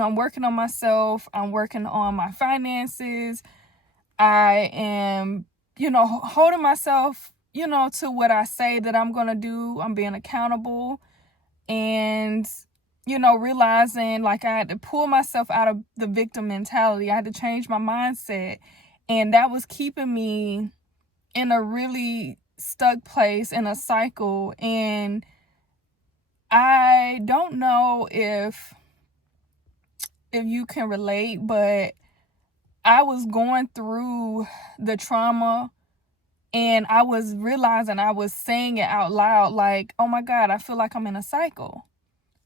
I'm working on myself. I'm working on my finances. I am, holding myself, to what I say that I'm going to do. I'm being accountable and, realizing like I had to pull myself out of the victim mentality. I had to change my mindset. And that was keeping me in a really stuck place in a cycle. And I don't know if you can relate, but I was going through the trauma and I was realizing, I was saying it out loud, like, oh my God, I feel like I'm in a cycle.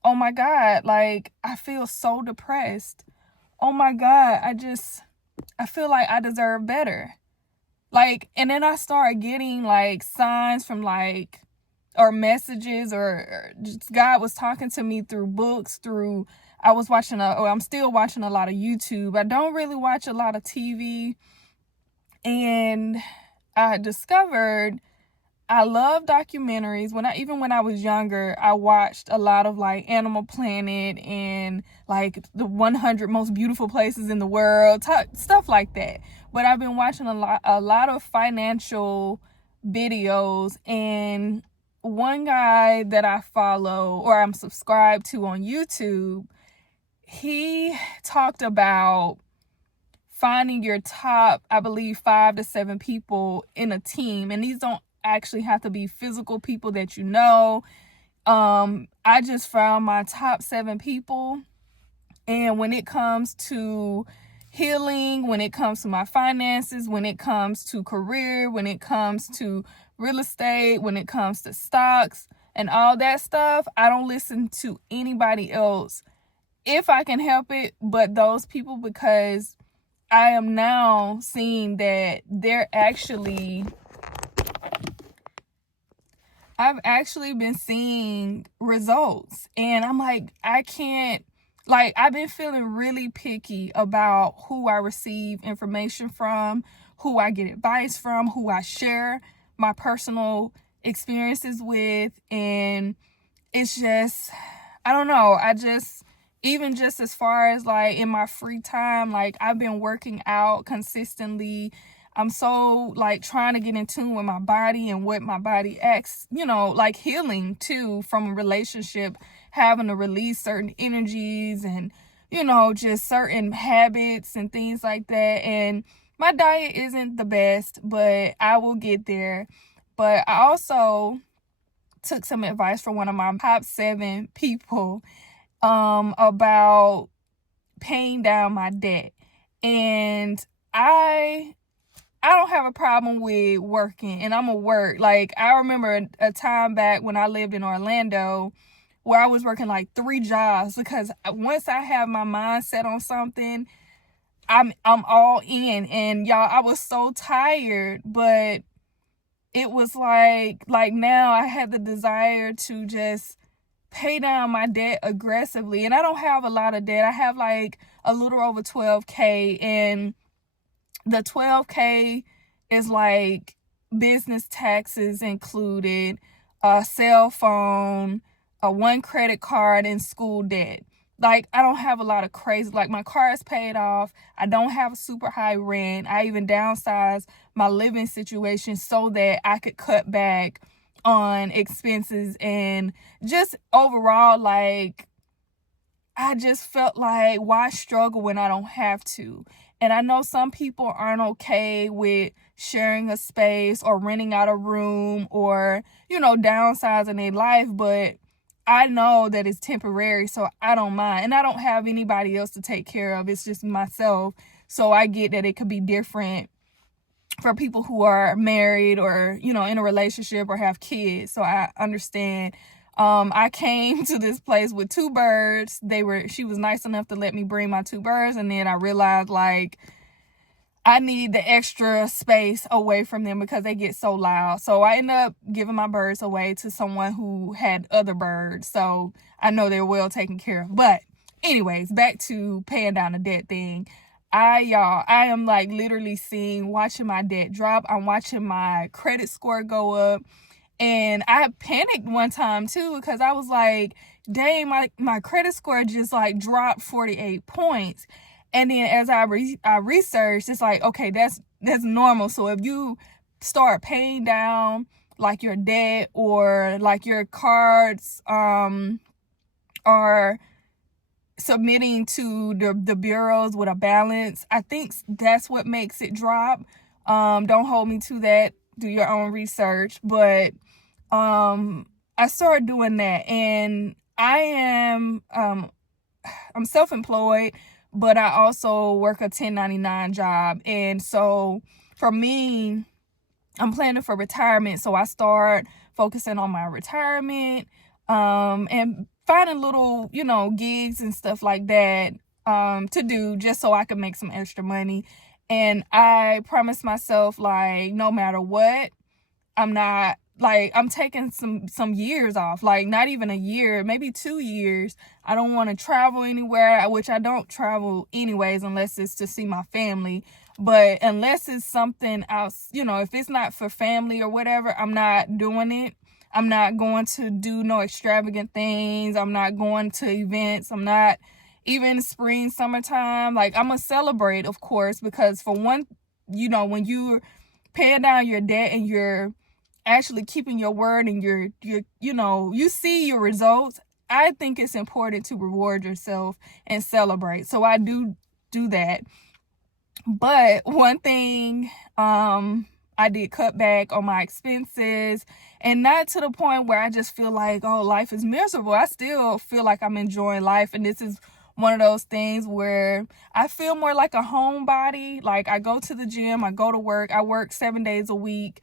Oh my God, like I feel so depressed. Oh my God, I feel like I deserve better. Like, and then I started getting like signs from like, or messages, or just God was talking to me through books, I'm still watching a lot of YouTube. I don't really watch a lot of TV. And I discovered I love documentaries. Even when I was younger, I watched a lot of like Animal Planet and like the 100 most beautiful places in the world, stuff like that. But I've been watching a lot of financial videos, and one guy that I follow or I'm subscribed to on YouTube, he talked about finding your top, I believe, 5 to 7 people in a team. And these don't actually have to be physical people that you know. I just found my top 7 people. And when it comes to healing, when it comes to my finances, when it comes to career, when it comes to real estate, when it comes to stocks and all that stuff, I don't listen to anybody else if I can help it but those people, because I am now seeing that I've actually been seeing results. And I'm like, I've been feeling really picky about who I receive information from, who I get advice from, who I share my personal experiences with. And it's just, I don't know. Even just as far as like in my free time, like I've been working out consistently. I'm so like trying to get in tune with my body and what my body acts, like healing too from a relationship, having to release certain energies and, just certain habits and things like that. And my diet isn't the best, but I will get there. But I also took some advice from one of my top 7 people about paying down my debt. And I don't have a problem with working, and I'm a work. Like, I remember a time back when I lived in Orlando where I was working like 3 jobs, because once I have my mind set on something, I'm all in. And y'all, I was so tired, but it was like now I had the desire to just pay down my debt aggressively. And I don't have a lot of debt. I have like a little over 12K, and the 12K is like business taxes included, a cell phone, a 1 credit card, and school debt. Like, I don't have a lot of crazy, like my car is paid off. I don't have a super high rent. I even downsized my living situation so that I could cut back on expenses. And just overall, like, I just felt like, why struggle when I don't have to? And I know some people aren't okay with sharing a space or renting out a room or, downsizing their life, but I know that it's temporary, so I don't mind. And I don't have anybody else to take care of. It's just myself. So I get that it could be different for people who are married or, in a relationship or have kids. So I understand. I came to this place with 2 birds. She was nice enough to let me bring my 2 birds. And then I realized like I need the extra space away from them because they get so loud. So I ended up giving my birds away to someone who had other birds. So I know they're well taken care of. But anyways, back to paying down the debt thing. I am like literally watching my debt drop. I'm watching my credit score go up. And I panicked one time too, because I was like, dang, my credit score just like dropped 48 points. And then as I researched, it's like, okay, that's normal. So if you start paying down like your debt, or like your cards are submitting to the bureaus with a balance, I think that's what makes it drop. Don't hold me to that. Do your own research. But I started doing that, and I am I'm self-employed, but I also work a 1099 job. And so for me, I'm planning for retirement, so I start focusing on my retirement, and finding little, gigs and stuff like that, to do, just so I can make some extra money. And I promised myself, like, no matter what, I'm taking some years off, like not even a year, maybe 2 years. I don't want to travel anywhere, which I don't travel anyways unless it's to see my family. But unless it's something else, if it's not for family or whatever, I'm not doing it. I'm not going to do no extravagant things. I'm not going to events. I'm not even spring, summertime. Like, I'm gonna celebrate, of course, because for one, when you're paying down your debt and you're actually keeping your word, and you see your results, I think it's important to reward yourself and celebrate. So I do that. But one thing, I did cut back on my expenses, and not to the point where I just feel like, oh, life is miserable. I still feel like I'm enjoying life, and this is one of those things where I feel more like a homebody. Like, I go to the gym, I go to work, I work 7 days a week.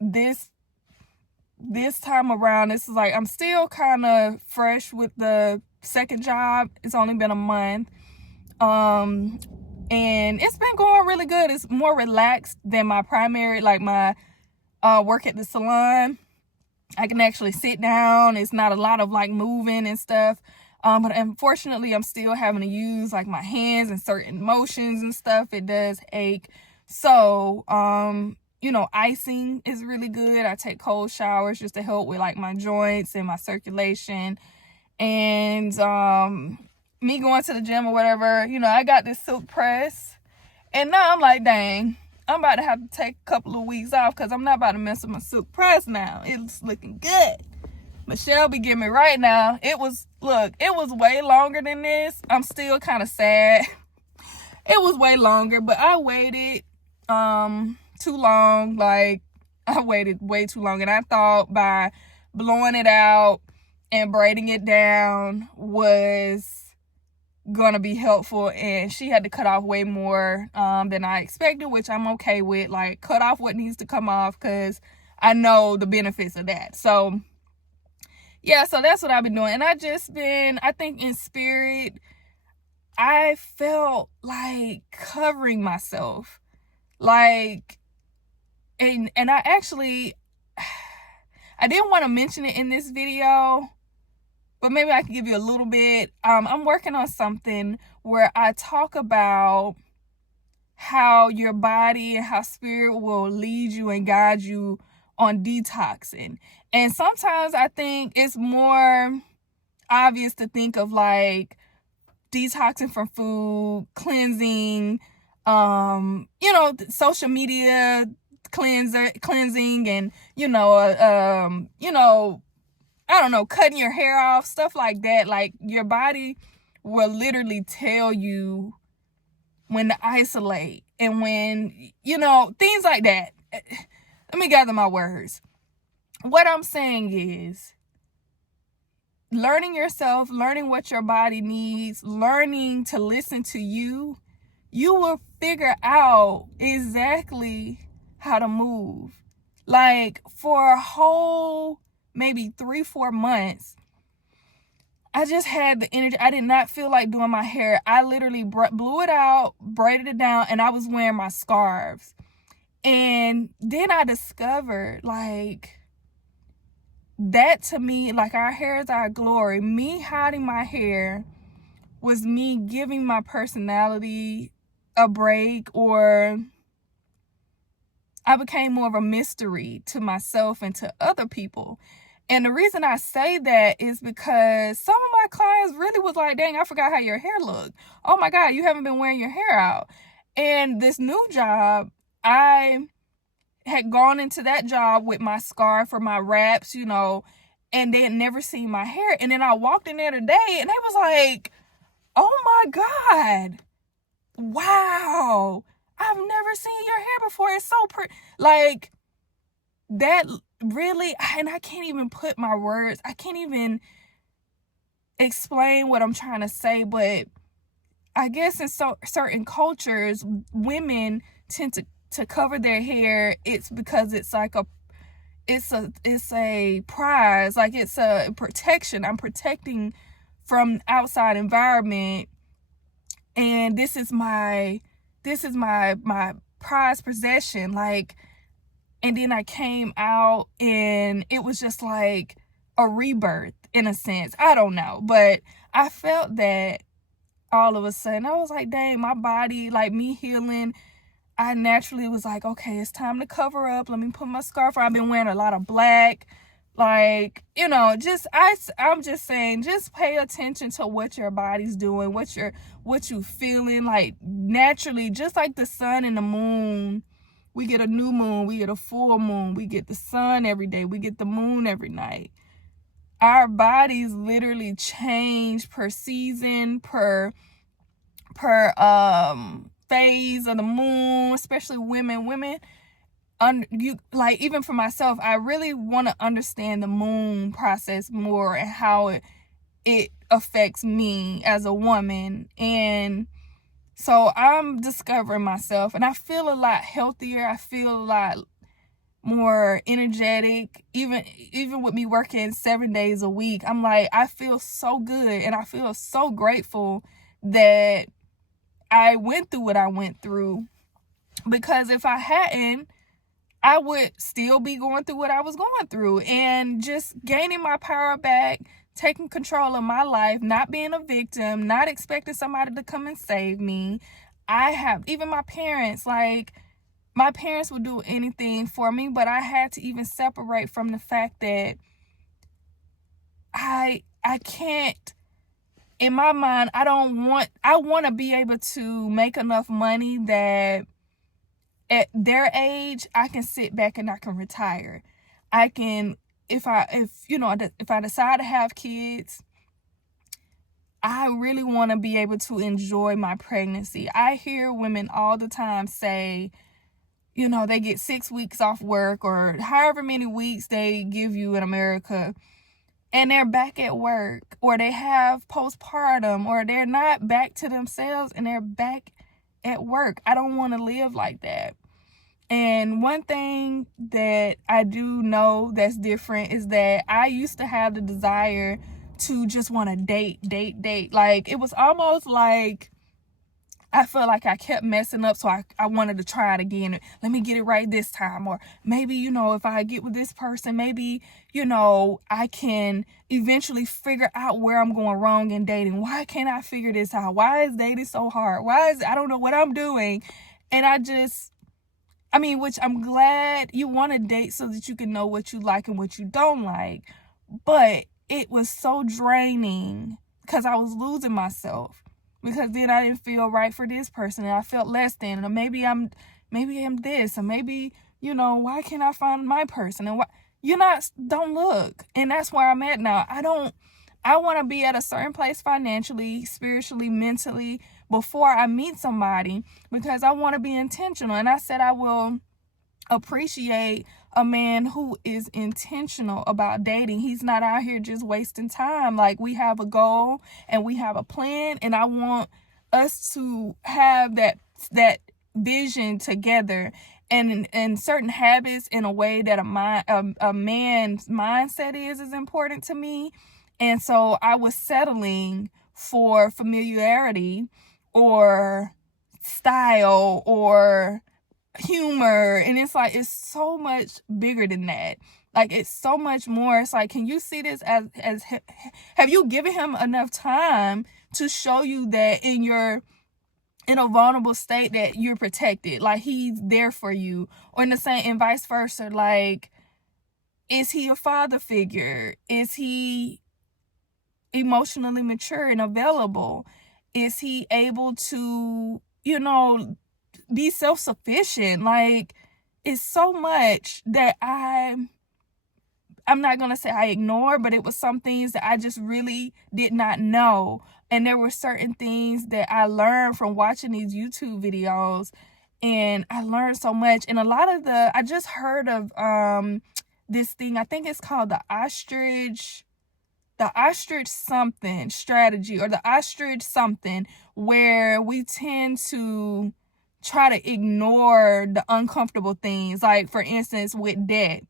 This time around, this is like, I'm still kind of fresh with the second job. It's only been a month. And it's been going really good. It's more relaxed than my primary, like my work at the salon. I can actually sit down. It's not a lot of like moving and stuff. But unfortunately, I'm still having to use like my hands and certain motions and stuff. It does ache. So, icing is really good. I take cold showers just to help with like my joints and my circulation. And me going to the gym or whatever, I got this silk press. And now I'm like, dang, I'm about to have to take a couple of weeks off, because I'm not about to mess with my silk press now. It's looking good. Michelle be giving me right now. It was way longer than this. I'm still kind of sad. It was way longer, but I waited too long. Like, I waited way too long. And I thought by blowing it out and braiding it down was gonna be helpful, and she had to cut off way more than I expected, which I'm okay with. Like, cut off what needs to come off, because I know the benefits of that. So yeah, so that's what I've been doing. And I think in spirit, I felt like covering myself, like, and I actually, I didn't want to mention it in this video, but maybe I can give you a little bit. I'm working on something where I talk about how your body and how spirit will lead you and guide you on detoxing. And sometimes I think it's more obvious to think of like detoxing from food, cleansing, social media cleansing, and I don't know, cutting your hair off, stuff like that. Like, your body will literally tell you when to isolate, and when, things like that. Let me gather my words. What I'm saying is, learning yourself, learning what your body needs, learning to listen to you, you will figure out exactly how to move. Like, for a whole maybe 3-4 months, I just had the energy. I did not feel like doing my hair. I literally blew it out, braided it down, and I was wearing my scarves. And then I discovered, like, that to me, like, our hair is our glory. Me hiding my hair was me giving my personality a break, or I became more of a mystery to myself and to other people. And the reason I say that is because some of my clients really was like, dang, I forgot how your hair looked. Oh my God, you haven't been wearing your hair out. And this new job, I had gone into that job with my scarf or my wraps, and they had never seen my hair. And then I walked in there today and they was like, oh my God, wow, I've never seen your hair before. It's so pretty. Like, that really, and I can't even put my words, I can't even explain what I'm trying to say, but I guess in certain cultures, women tend to cover their hair. It's because it's like it's a prize, like it's a protection. I'm protecting from outside environment, and this is my prized possession. Like, and then I came out and it was just like a rebirth in a sense. I don't know, but I felt that all of a sudden. I was like, dang, my body, like me healing, I naturally was like, okay, it's time to cover up. Let me put my scarf on. I've been wearing a lot of black. Like, I'm just saying, just pay attention to what your body's doing, what you feeling. Like, naturally, just like the sun and the moon, we get a new moon, we get a full moon, we get the sun every day, we get the moon every night. Our bodies literally change per season, per phase of the moon, especially women. Like, even for myself, I really want to understand the moon process more and how it affects me as a woman. And so I'm discovering myself, and I feel a lot healthier. I feel a lot more energetic, even with me working 7 days a week. I'm like, I feel so good, and I feel so grateful that I went through what I went through, because if I hadn't, I would still be going through what I was going through. And just gaining my power back, taking control of my life, not being a victim, not expecting somebody to come and save me. Even my parents, like, my parents would do anything for me, but I had to even separate from the fact that I can't, in my mind, I want to be able to make enough money that at their age, I can sit back and I can retire. I can, if I decide to have kids, I really want to be able to enjoy my pregnancy. I hear women all the time say, they get 6 weeks off work or however many weeks they give you in America, and they're back at work, or they have postpartum, or they're not back to themselves and they're back at work. I don't want to live like that. And one thing that I do know that's different is that I used to have the desire to just want to date. Like, it was almost like I felt like I kept messing up, so I wanted to try it again. Let me get it right this time. Or maybe, if I get with this person, maybe, I can eventually figure out where I'm going wrong in dating. Why can't I figure this out? Why is dating so hard? I don't know what I'm doing. And which I'm glad you want to date so that you can know what you like and what you don't like. But it was so draining because I was losing myself. Because then I didn't feel right for this person, and I felt less than, or maybe I'm this, or maybe, why can't I find my person? And don't look. And that's where I'm at now. I want to be at a certain place financially, spiritually, mentally, before I meet somebody, because I want to be intentional. And I said I will appreciate a man who is intentional about dating. He's not out here just wasting time. Like, we have a goal and we have a plan, and I want us to have that vision together, and certain habits in a way that a man's mindset is important to me. And so I was settling for familiarity or style or humor, and it's like, it's so much bigger than that. Like, it's so much more. It's like, can you see this as have you given him enough time to show you that in your in a vulnerable state, that you're protected, like he's there for you. Or in the same, and vice versa, like, is he a father figure? Is he emotionally mature and available? Is he able to, be self-sufficient? Like, it's so much that I'm not going to say I ignore, but it was some things that I just really did not know. And there were certain things that I learned from watching these YouTube videos, and I learned so much. And a lot of I just heard of this thing, I think it's called the ostrich something strategy, or the ostrich something, where we tend to try to ignore the uncomfortable things. Like, for instance, with debt.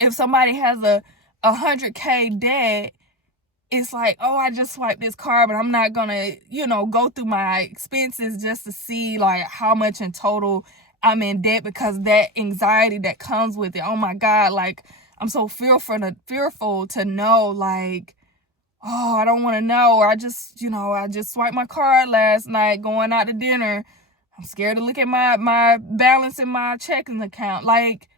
If somebody has a 100K debt, it's like, oh, I just swiped this card, but I'm not gonna, go through my expenses just to see like how much in total I'm in debt, because that anxiety that comes with it. Oh my God, like, I'm so fearful to know, like, oh, I don't want to know. Or I just swiped my card last night going out to dinner. I'm scared to look at my balance in my checking account. Like,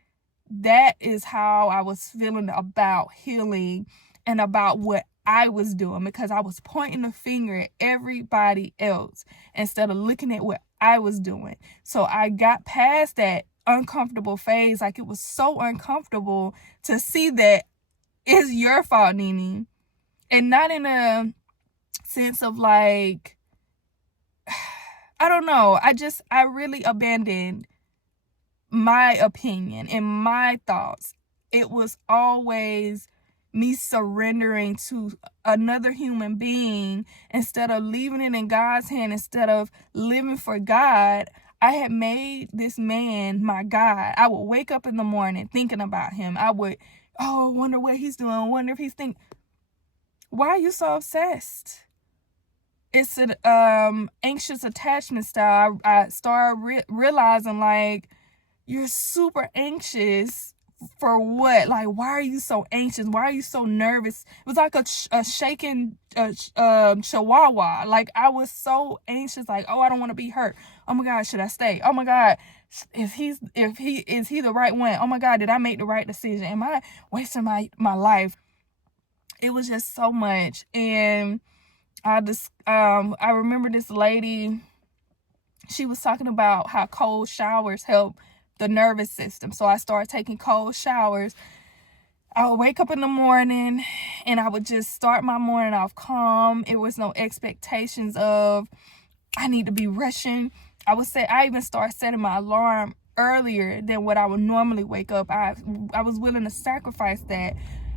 that is how I was feeling about healing and about what I was doing, because I was pointing the finger at everybody else instead of looking at what I was doing. So I got past that uncomfortable phase. Like, it was so uncomfortable to see that it's your fault, Nene. And not in a sense of like, I don't know. I really abandoned my opinion and my thoughts. It was always me surrendering to another human being instead of leaving it in God's hand, instead of living for God. I had made this man my God. I would wake up in the morning thinking about him. I wonder what he's doing. I wonder if he's thinking. Why are you so obsessed? It's an anxious attachment style. I started realizing, like, you're super anxious for what? Like, why are you so anxious? Why are you so nervous? It was like a shaking chihuahua. Like, I was so anxious, like, oh, I don't want to be hurt. Oh my God, should I stay? Oh my God, is he the right one? Oh my God, did I make the right decision? Am I wasting my life? It was just so much. And I remember this lady, she was talking about how cold showers help the nervous system. So I started taking cold showers. I would wake up in the morning and I would just start my morning off calm. It was no expectations of I need to be rushing. I even started setting my alarm earlier than what I would normally wake up. I was willing to sacrifice that.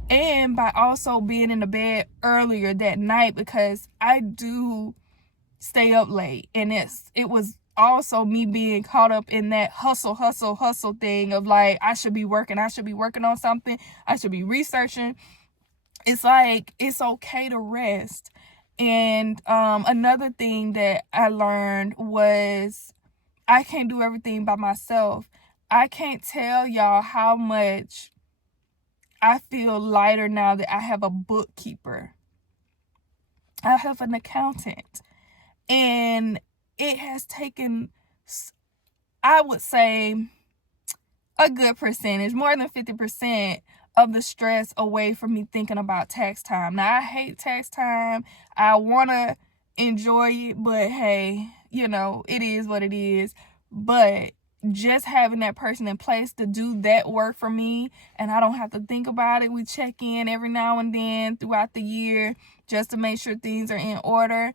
And by also being in the bed earlier that night, because I do stay up late. And it was also me being caught up in that hustle thing of like, I should be working on something. I should be researching. It's like, it's okay to rest. And another thing that I learned was I can't do everything by myself. I can't tell y'all how much I feel lighter now that I have a bookkeeper. I have an accountant. And it has taken, I would say, a good percentage, more than 50% of the stress away from me thinking about tax time. Now, I hate tax time. I want to enjoy it, but hey, it is what it is. But just having that person in place to do that work for me, and I don't have to think about it. We check in every now and then throughout the year just to make sure things are in order.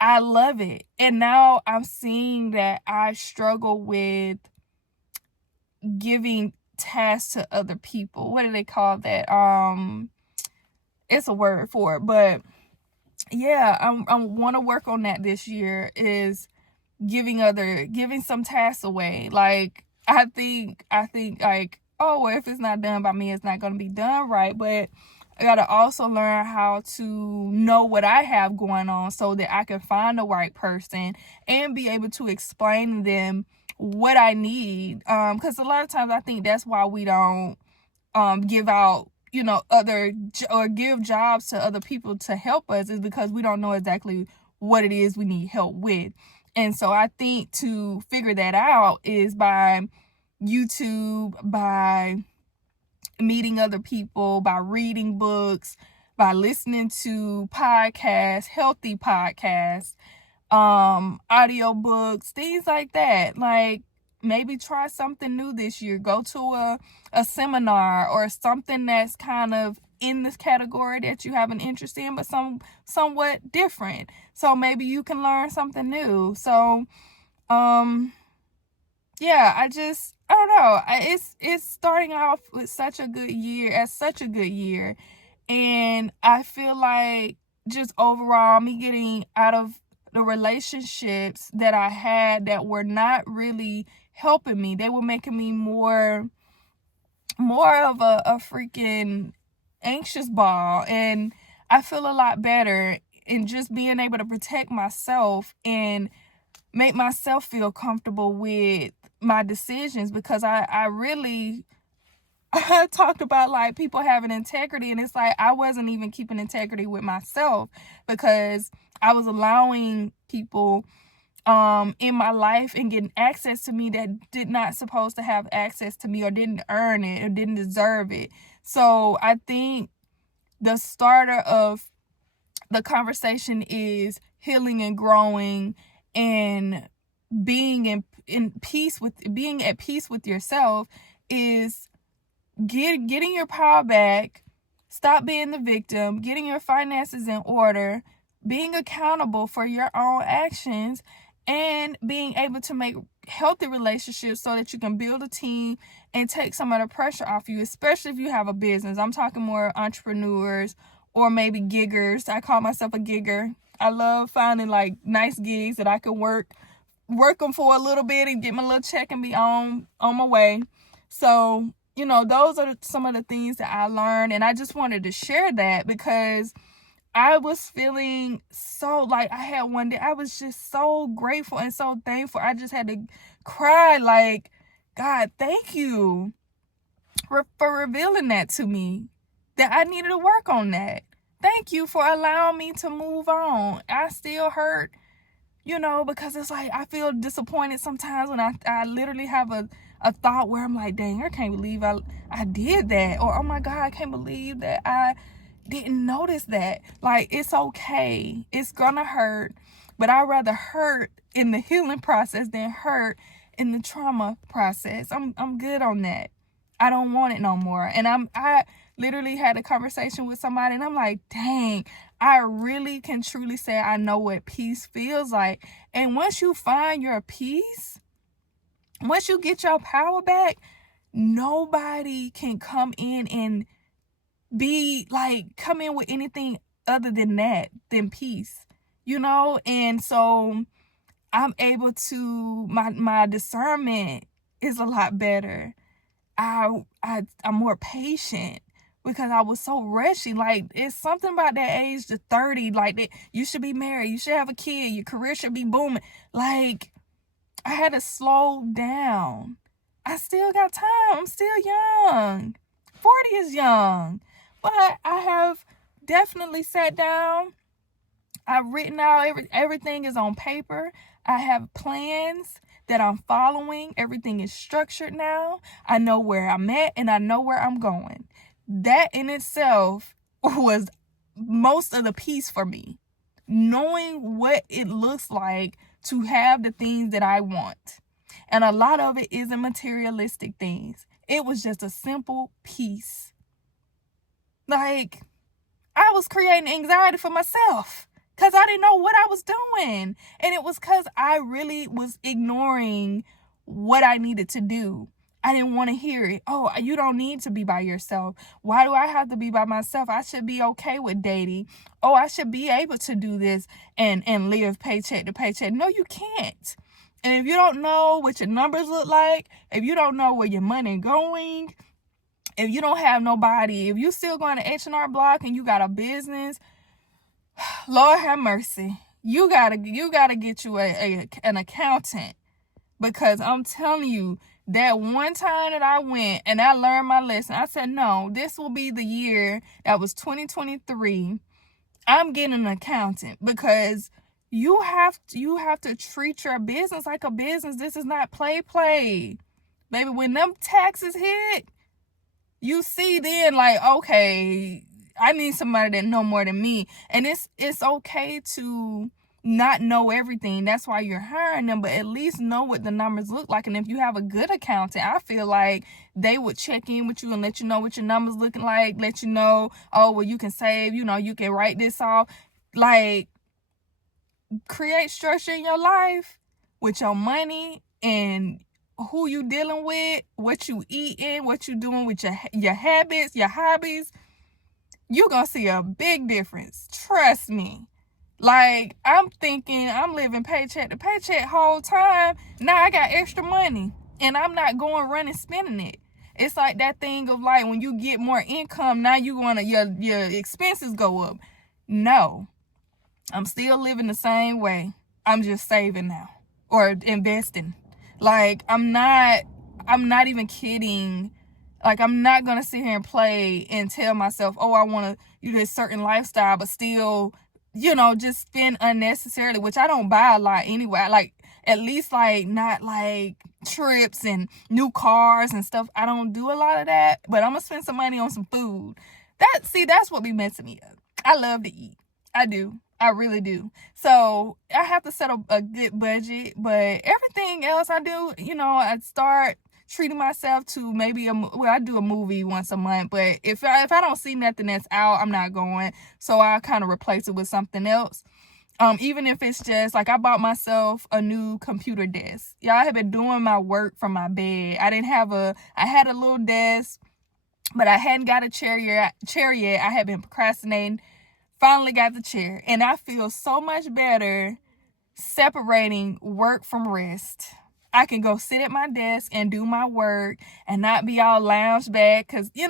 I love it. And now I'm seeing that I struggle with giving tasks to other people. What do they call that? It's a word for it, but yeah, I want to work on that this year, is giving some tasks away. Like, I think like, oh, well, if it's not done by me, it's not going to be done right. But I got to also learn how to know what I have going on so that I can find the right person and be able to explain to them what I need. Because a lot of times I think that's why we don't give out, give jobs to other people to help us, is because we don't know exactly what it is we need help with. And so I think to figure that out is by YouTube, by meeting other people, by reading books, by listening to podcasts, healthy podcasts, audio books, things like that. Like, maybe try something new this year. Go to a seminar or something that's kind of in this category that you have an interest in, but somewhat different. So maybe you can learn something new. So, yeah, I don't know. It's starting off with such a good year, and I feel like just overall me getting out of the relationships that I had that were not really helping me. They were making me more of a freaking anxious ball, and I feel a lot better in just being able to protect myself and make myself feel comfortable with my decisions, because I really I talked about like people having integrity, and it's like I wasn't even keeping integrity with myself, because I was allowing people in my life and getting access to me that did not supposed to have access to me, or didn't earn it, or didn't deserve it. So I think the starter of the conversation is healing and growing and being at peace with yourself, is getting your power back, stop being the victim, getting your finances in order, being accountable for your own actions, and being able to make healthy relationships so that you can build a team and take some of the pressure off you, especially if you have a business. I'm talking more entrepreneurs or maybe giggers. I call myself a gigger. I love finding like nice gigs that I can work them for a little bit and get my little check and be on my way. So, those are some of the things that I learned, and I just wanted to share that because I was feeling so, like, I had one day, I was just so grateful and so thankful. I just had to cry, like, God, thank you for revealing that to me, that I needed to work on that. Thank you for allowing me to move on. I still hurt, because it's like I feel disappointed sometimes when I literally have a thought where I'm like, dang, I can't believe I did that. Or, oh my God, I can't believe that I didn't notice that. Like, it's okay. It's gonna hurt. But I'd rather hurt in the healing process than hurt in the trauma process. I'm good on that. I don't want it no more. And I literally had a conversation with somebody, and I'm like, dang, I really can truly say I know what peace feels like. And once you find your peace, once you get your power back, nobody can come in and come in with anything other than peace, And so I'm able to, my discernment is a lot better. I'm more patient because I was so rushy. Like, it's something about that age to 30, like, that you should be married, you should have a kid, your career should be booming. Like, I had to slow down. I still got time. I'm still young. 40 is young. But I have definitely sat down. I've written out everything is on paper. I have plans that I'm following. Everything is structured now. I know where I'm at and I know where I'm going. That in itself was most of the peace for me. Knowing what it looks like to have the things that I want. And a lot of it isn't materialistic things. It was just a simple peace. Like, I was creating anxiety for myself because I didn't know what I was doing. And it was because I really was ignoring what I needed to do. I didn't want to hear it. Oh, you don't need to be by yourself. Why do I have to be by myself? I should be okay with dating. Oh, I should be able to do this and live paycheck to paycheck. No, you can't. And if you don't know what your numbers look like, if you don't know where your money going, if you don't have nobody, if you still going to H&R Block and you got a business, Lord have mercy. You gotta get you an accountant, because I'm telling you, that one time that I went and I learned my lesson, I said, no, this will be the year, that was 2023. I'm getting an accountant, because You have to treat your business like a business. This is not play. Baby, when them taxes hit, you see then like, okay, I need somebody that know more than me. And it's okay to not know everything. That's why you're hiring them, but at least know what the numbers look like. And if you have a good accountant, I feel like they would check in with you and let you know what your numbers looking like, let you know, oh, well, you can save, you can write this off. Like, create structure in your life with your money and who you dealing with, what you eating, what you doing with your habits, your hobbies. You're gonna see a big difference. Trust me. Like, I'm thinking I'm living paycheck to paycheck whole time. Now I got extra money and I'm not going running spending it. It's like that thing of like when you get more income, now your expenses go up. No, I'm still living the same way. I'm just saving now or investing. Like, I'm not even kidding. Like, I'm not going to sit here and play and tell myself, oh, I want to do this certain lifestyle, but still, just spend unnecessarily, which I don't buy a lot anyway. Like, at least, like, not like trips and new cars and stuff. I don't do a lot of that, but I'm going to spend some money on some food. That's what be messing me up. I love to eat. I do. I really do. So I have to set a good budget, but everything else I do, I start treating myself to maybe I do a movie once a month, but if I don't see nothing that's out, I'm not going. So I kind of replace it with something else. Even if it's just like I bought myself a new computer desk. Yeah, I have been doing my work from my bed. I had a little desk, but I hadn't got a chair yet. I had been procrastinating. Finally got the chair, and I feel so much better separating work from rest. I can go sit at my desk and do my work and not be all lounge back because, you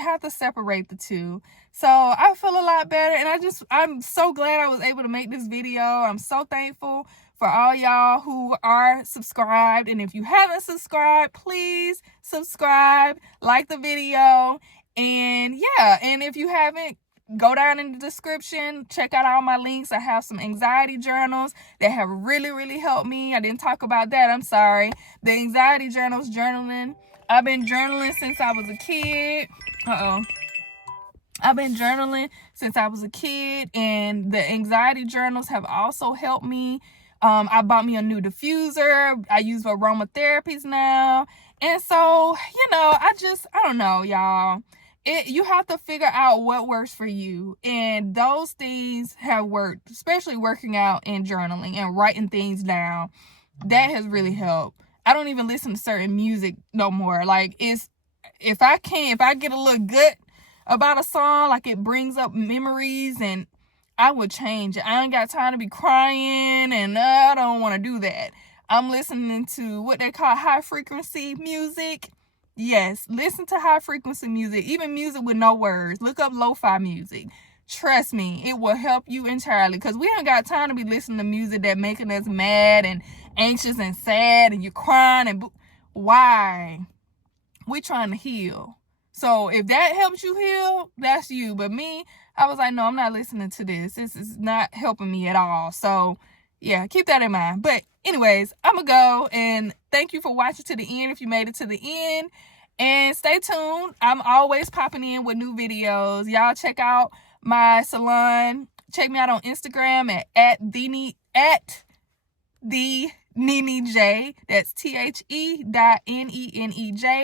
have to separate the two. So I feel a lot better, and I'm so glad I was able to make this video. I'm so thankful for all y'all who are subscribed, and if you haven't subscribed, please subscribe, like the video, and yeah, and if you haven't, go down in the description, check out all my links. I have some anxiety journals that have really, really helped me. I didn't talk about that. I'm sorry. The anxiety journals, journaling. I've been journaling since I was a kid. I've been journaling since I was a kid, and the anxiety journals have also helped me. I bought me a new diffuser. I use aromatherapies now. And so, I don't know, y'all. You have to figure out what works for you, and those things have worked, especially working out and journaling and writing things down. That has really helped. I don't even listen to certain music no more. Like, if I get a little good about a song, like it brings up memories, and I would change it. I ain't got time to be crying, and I don't want to do that. I'm listening to what they call high frequency music. Yes, listen to high frequency music, even music with no words. Look up lo-fi music. Trust me, it will help you entirely, because we ain't got time to be listening to music that making us mad and anxious and sad and you're crying and why? We trying to heal. So if that helps you heal, that's you. But me, I was like, no, I'm not listening to this. This is not helping me at all. So yeah, keep that in mind. But anyways, I'm gonna go, and thank you for watching to the end if you made it to the end. And stay tuned. I'm always popping in with new videos. Y'all check out my salon. Check me out on Instagram at the NeneJ. That's THE.NENEJ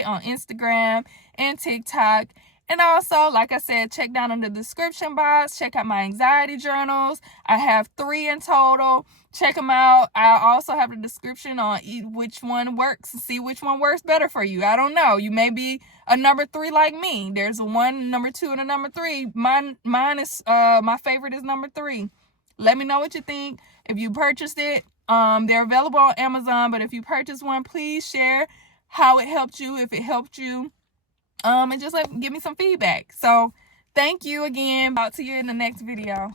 on Instagram and TikTok. And also, like I said, check down in the description box. Check out my anxiety journals. I have 3 in total. Check them out. I also have the description on which one works. See which one works better for you. I don't know. You may be a number 3 like me. There's a 1, number 2, and a number 3. Mine is my favorite is number 3. Let me know what you think. If you purchased it, they're available on Amazon. But if you purchase one, please share how it helped you, if it helped you. And just give me some feedback. So thank you again. Talk to you in the next video.